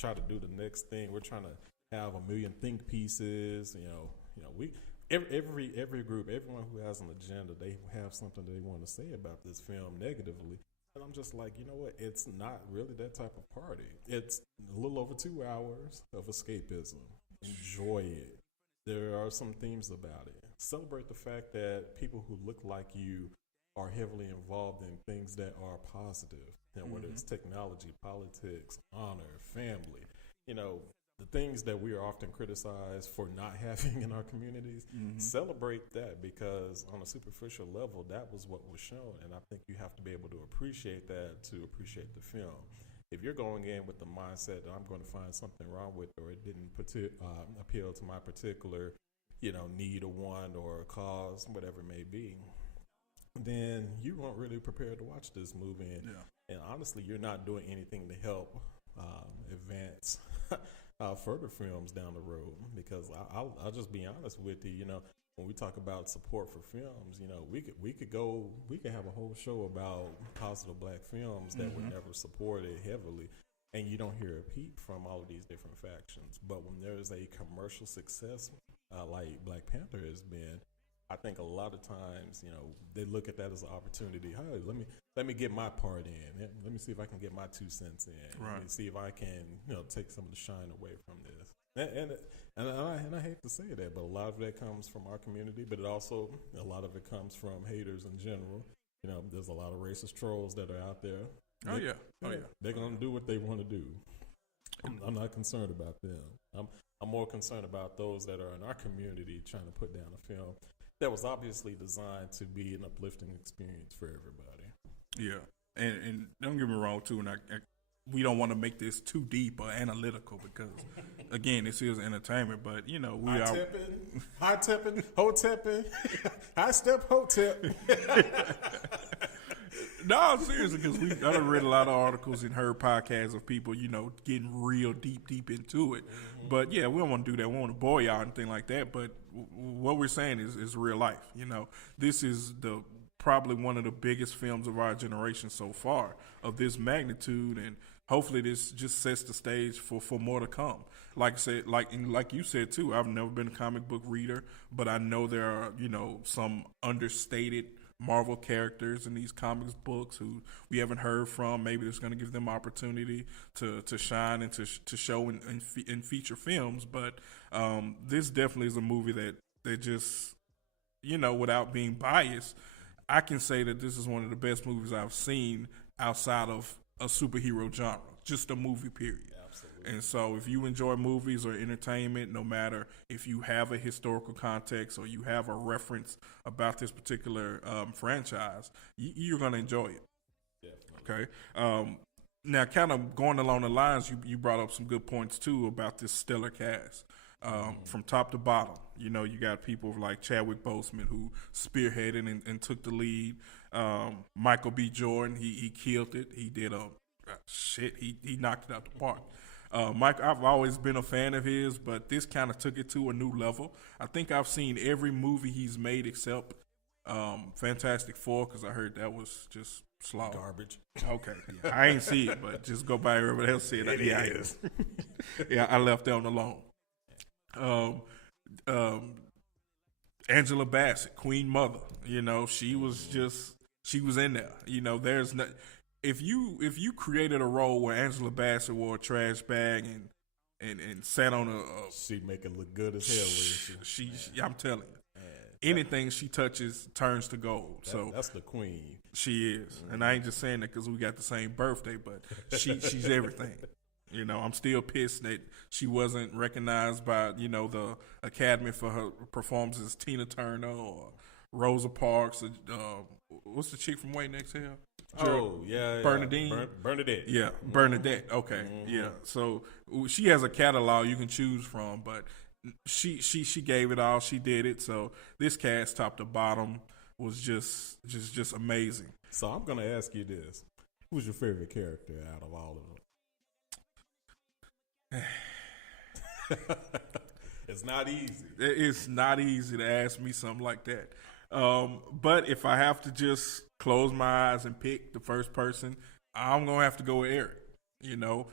try to do the next thing. We're trying to have a million think pieces. We every group, everyone who has an agenda, they have something they want to say about this film negatively. And I'm just like, you know what? It's not really that type of party. It's a little over 2 hours of escapism. Enjoy it. There are some themes about it. Celebrate the fact that people who look like you are heavily involved in things that are positive. Whether it's technology, politics, honor, family, the things that we are often criticized for not having in our communities, celebrate that, because on a superficial level, that was what was shown. And I think you have to be able to appreciate that to appreciate the film. If you're going in with the mindset that I'm going to find something wrong with, or it didn't appeal to my particular, need or want or cause, whatever it may be, then you weren't really prepared to watch this movie. And honestly, you're not doing anything to help advance further films down the road. Because I'll just be honest with you. When we talk about support for films, we could have a whole show about positive black films that were never supported heavily, and you don't hear a peep from all of these different factions. But when there's a commercial success like Black Panther has been, I think a lot of times, they look at that as an opportunity. Hey, let me get my part in. Let me see if I can get my 2 cents in. Right. Let me see if I can, take some of the shine away from this. And I hate to say that, but a lot of that comes from our community, but a lot of it comes from haters in general. There's a lot of racist trolls that are out there. They're gonna do what they want to do. I'm not concerned about them. I'm more concerned about those that are in our community trying to put down a film that was obviously designed to be an uplifting experience for everybody. Yeah, and don't get me wrong too, and we don't want to make this too deep or analytical, because again, this is entertainment. But we high tipping, ho tipping, high step, ho tip. No, seriously, because I've read a lot of articles and heard podcasts of people, getting real deep into it. But yeah, we don't want to do that. We don't want to bore y'all or anything like that. But what we're saying is real life. This is probably one of the biggest films of our generation so far, of this magnitude, and hopefully this just sets the stage for more to come. Like I said, like you said too, I've never been a comic book reader, but I know there are some understated Marvel characters in these comics books who we haven't heard from. Maybe it's going to give them opportunity to shine and to show in feature films. But this definitely is a movie that just, without being biased, I can say that this is one of the best movies I've seen outside of a superhero genre, just a movie period. Absolutely. And so if you enjoy movies or entertainment, no matter if you have a historical context or you have a reference about this particular franchise, you're going to enjoy it. Definitely. Okay. Now, kind of going along the lines, you brought up some good points too about this stellar cast. From top to bottom, you got people like Chadwick Boseman, who spearheaded and took the lead. Michael B. Jordan, he killed it. He did he knocked it out the park. Mike, I've always been a fan of his, but this kind of took it to a new level. I think I've seen every movie he's made except Fantastic Four, because I heard that was just slaughter. Garbage. Okay, yeah, I ain't see it, but just go by everybody else said that. Yeah, is. Yeah, I left that one alone. Angela Bassett, Queen Mother, she was in there. There's no, if you created a role where Angela Bassett wore a trash bag and sat on she'd make it look good as hell. I'm telling you, anything she touches turns to gold. So that's the queen. She is, and I ain't just saying that because we got the same birthday, but she's everything. I'm still pissed that she wasn't recognized by, the Academy for her performances as Tina Turner or Rosa Parks. What's the chick from Waiting to Exhale? Bernadette. Bernadette. Yeah, Bernadette. Okay, yeah. So she has a catalog you can choose from, but she gave it all. She did it. So this cast, top to bottom, was just amazing. So I'm gonna ask you this: who's your favorite character out of all of them? It's not easy. It's not easy to ask me something like that. But if I have to just close my eyes and pick the first person, I'm going to have to go with Eric. Okay.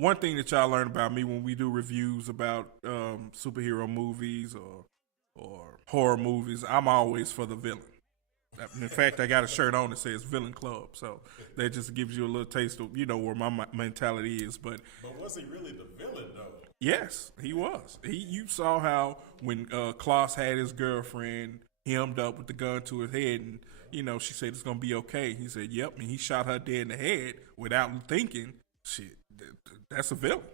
one thing that y'all learn about me when we do reviews about superhero movies or horror movies, I'm always for the villain. In fact, I got a shirt on that says Villain Club, so that just gives you a little taste of, where my mentality is. But was he really the villain, though? Yes, he was. You saw how when Klaus had his girlfriend hemmed up with the gun to his head, and she said it's gonna be okay. He said, "Yep," and he shot her dead in the head without thinking. Shit, that's a villain.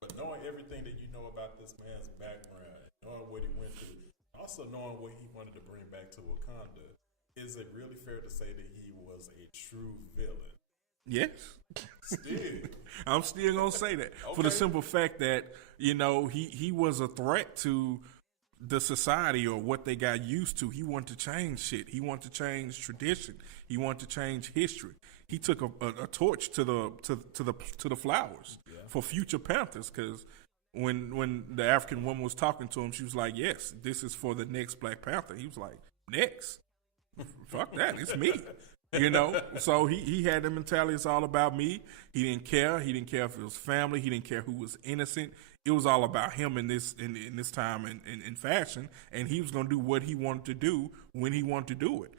But knowing everything that you know about this man's background, knowing what he went through, also knowing what he wanted to bring back to Wakanda, is it really fair to say that he was a true villain? Yes. Still. I'm still going to say that for the simple fact that, he was a threat to the society or what they got used to. He wanted to change shit. He wanted to change tradition. He wanted to change history. He took a torch to the flowers for future Panthers, because when the African woman was talking to him, she was like, "Yes, this is for the next Black Panther." He was like, "Next? Fuck that, it's me." So he had the mentality, it's all about me. He didn't care. He didn't care if it was family. He didn't care who was innocent. It was all about him in this time and in fashion, and he was going to do what he wanted to do when he wanted to do it.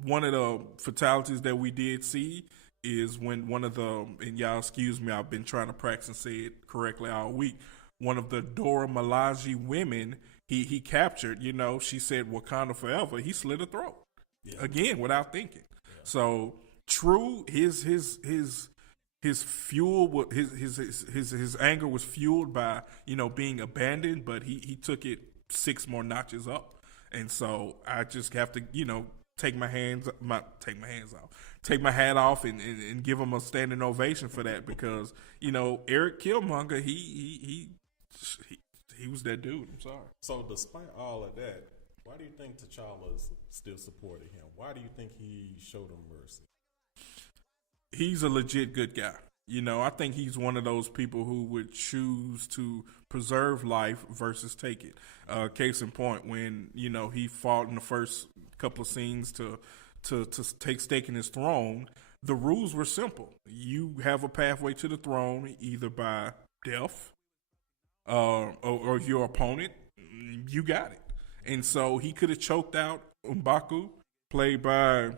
One of the fatalities that we did see is when one of the, and y'all excuse me, I've been trying to practice and say it correctly all week, one of the Dora Milaje women he captured, she said Wakanda forever, he slit her throat. Yeah. Again, without thinking. Yeah. So true, his fuel, his anger was fueled by being abandoned, but he took it 6 more notches up, and so I just have to take my hat off and give him a standing ovation for that, because Eric Killmonger he was that dude. I'm sorry. So despite all of that, why do you think T'Challa's still supporting him? Why do you think he showed him mercy? He's a legit good guy. I think he's one of those people who would choose to preserve life versus take it. Case in point, when, he fought in the first couple of scenes to take stake in his throne, the rules were simple. You have a pathway to the throne either by death or your opponent, you got it. And so he could have choked out M'Baku, played by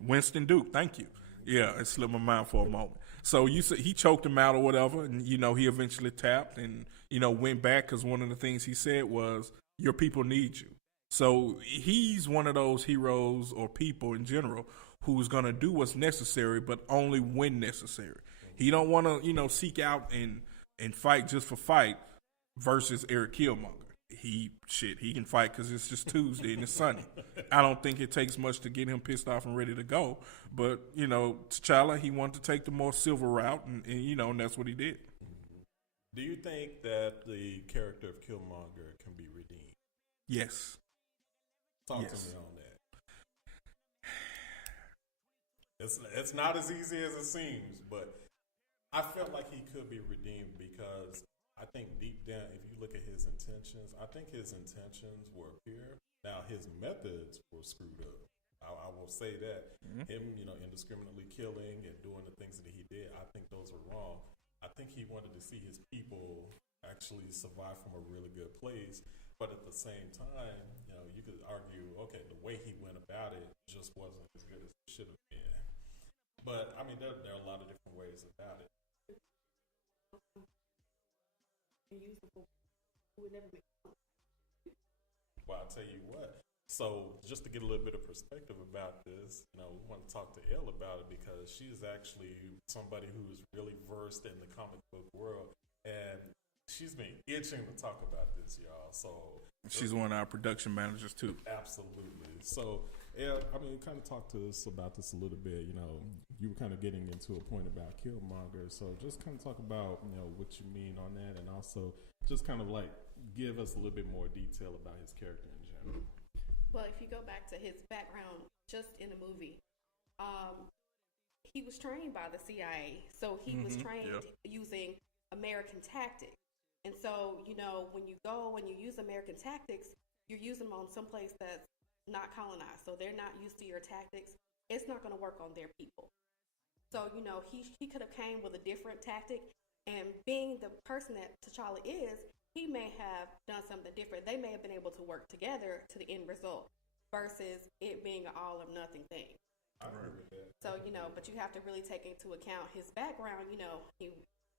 Winston Duke. Thank you. Yeah, it slipped my mind for a moment. So you said he choked him out or whatever, and he eventually tapped and went back, because one of the things he said was, "Your people need you." So he's one of those heroes or people in general who's gonna do what's necessary, but only when necessary. He don't want to seek out and fight just for fight. Versus Eric Killmonger. He can fight because it's just Tuesday and it's sunny. I don't think it takes much to get him pissed off and ready to go. But, T'Challa, he wanted to take the more silver route, and that's what he did. Do you think that the character of Killmonger can be redeemed? Yes. Talk to me on that. It's not as easy as it seems, but I felt like he could be redeemed, because I think deep down, if you look at his intentions, I think his intentions were pure. Now, his methods were screwed up. I will say that. Mm-hmm. Him, indiscriminately killing and doing the things that he did, I think those were wrong. I think he wanted to see his people actually survive from a really good place. But at the same time, you could argue, okay, the way he went about it just wasn't as good as it should have been. But, I mean, there are a lot of different ways about it. Well, I'll tell you what. So, just to get a little bit of perspective about this, we want to talk to Elle about it, because she's actually somebody who's really versed in the comic book world, and she's been itching to talk about this, y'all. So she's one of our production managers too. Absolutely. So, Elle, kind of talk to us about this a little bit. You were kind of getting into a point about Killmonger, so just kind of talk about what you mean on that, and also just kind of like give us a little bit more detail about his character in general. Well, if you go back to his background just in the movie, he was trained by the CIA, so he was trained using American tactics. And so, when you go and you use American tactics, you're using them on someplace that's not colonized, so they're not used to your tactics. It's not going to work on their people. So, he could have came with a different tactic. And being the person that T'Challa is, he may have done something different. They may have been able to work together to the end result versus it being an all or nothing thing. I agree with that. So, but you have to really take into account his background. He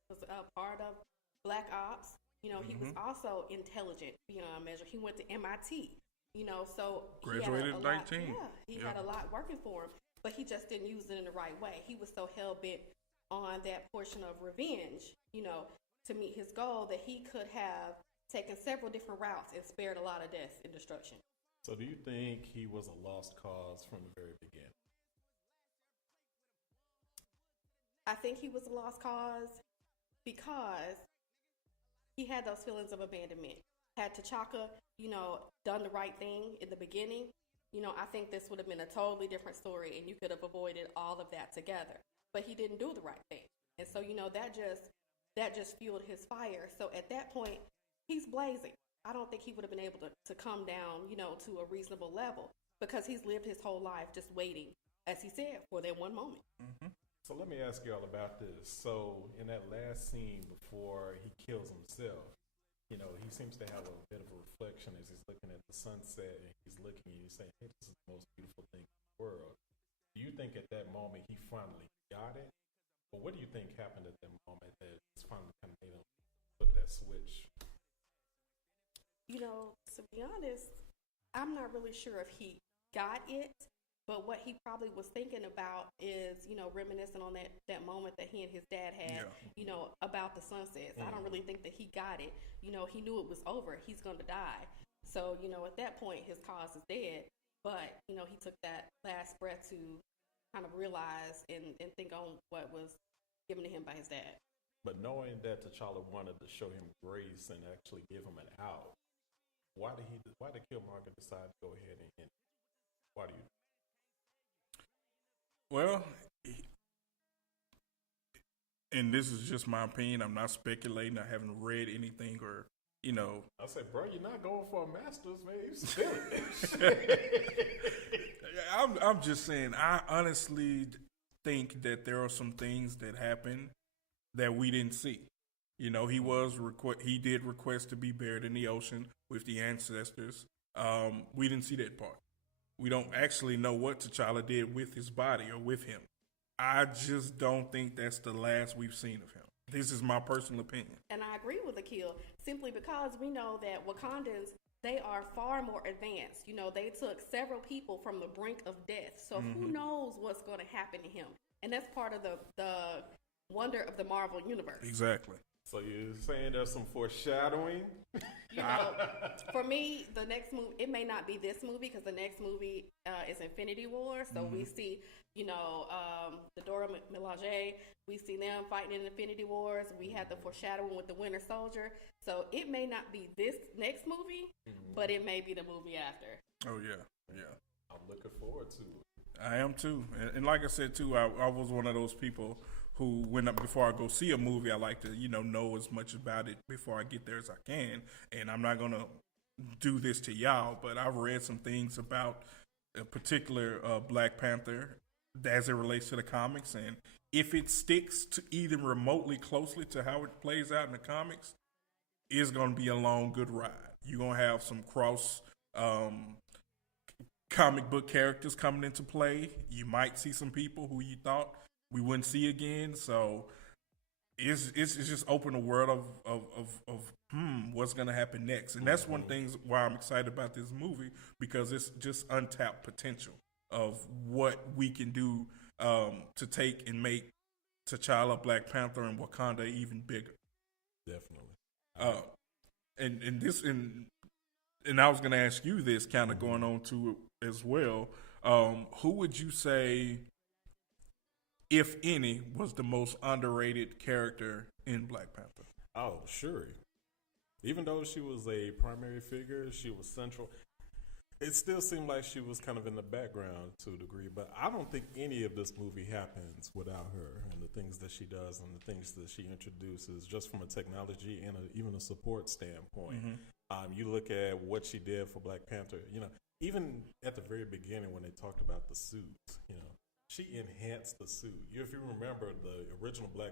was a part of Black Ops. He was also intelligent beyond measure. He went to MIT, so graduated at 19. He had a lot working for him, but he just didn't use it in the right way. He was so hell-bent on that portion of revenge, to meet his goal, that he could have taken several different routes and spared a lot of death and destruction. So do you think he was a lost cause from the very beginning? I think he was a lost cause because he had those feelings of abandonment. Had T'Chaka, done the right thing in the beginning, I think this would have been a totally different story and you could have avoided all of that together. But he didn't do the right thing. And so, that just fueled his fire. So at that point, he's blazing. I don't think he would have been able to come down, to a reasonable level because he's lived his whole life just waiting, as he said, for that one moment. Mm-hmm. So let me ask you all about this. So in that last scene before he kills himself, he seems to have a bit of a reflection as he's looking at the sunset and he's looking and he's saying, hey, this is the most beautiful thing in the world. Do you think at that moment he finally got it? Or what do you think happened at that moment that just finally kind of made him put that switch? To be honest, I'm not really sure if he got it, but what he probably was thinking about is, reminiscing on that moment that he and his dad had, about the sunsets. I don't really think that he got it. He knew it was over. He's going to die. So, at that point, his cause is dead. But, he took that last breath to kind of realize and think on what was given to him by his dad. But knowing that T'Challa wanted to show him grace and actually give him an out, why did Killmonger decide to go ahead and end it? Why do you? Well, and this is just my opinion. I'm not speculating. I haven't read anything or, I said, bro, you're not going for a master's, man. You spilling it. I'm just saying, I honestly think that there are some things that happened that we didn't see. He did request to be buried in the ocean with the ancestors. We didn't see that part. We don't actually know what T'Challa did with his body or with him. I just don't think that's the last we've seen of him. This is my personal opinion. And I agree with Akil, simply because we know that Wakandans, they are far more advanced. They took several people from the brink of death. So who knows what's going to happen to him? And that's part of the wonder of the Marvel Universe. Exactly. So you're saying there's some foreshadowing? For me, the next movie, it may not be this movie because the next movie is Infinity War. So we see, the Dora Milaje. We see them fighting in Infinity Wars. We had the foreshadowing with the Winter Soldier. So it may not be this next movie, but it may be the movie after. Oh, yeah. I'm looking forward to it. I am too. And like I said, too, I was one of those people who, before I go see a movie, I like to, know as much about it before I get there as I can. And I'm not going to do this to y'all, but I've read some things about a particular Black Panther as it relates to the comics. And if it sticks to even remotely closely to how it plays out in the comics, it's going to be a long, good ride. You're going to have some cross comic book characters coming into play. You might see some people who you thought we wouldn't see again. So it's just open the world of what's going to happen next. And that's one thing why I'm excited about this movie, because it's just untapped potential of what we can do to take and make T'Challa, Black Panther, and Wakanda even bigger. Definitely. And I was going to ask you this, kind of going on to it as well. Who would you say, if any, was the most underrated character in Black Panther? Oh, Shuri. Even though she was a primary figure, she was central. It still seemed like she was kind of in the background to a degree, but I don't think any of this movie happens without her and the things that she does and the things that she introduces, just from a technology and even a support standpoint. You look at what she did for Black Panther, even at the very beginning when they talked about the suits, she enhanced the suit. If you remember the original Black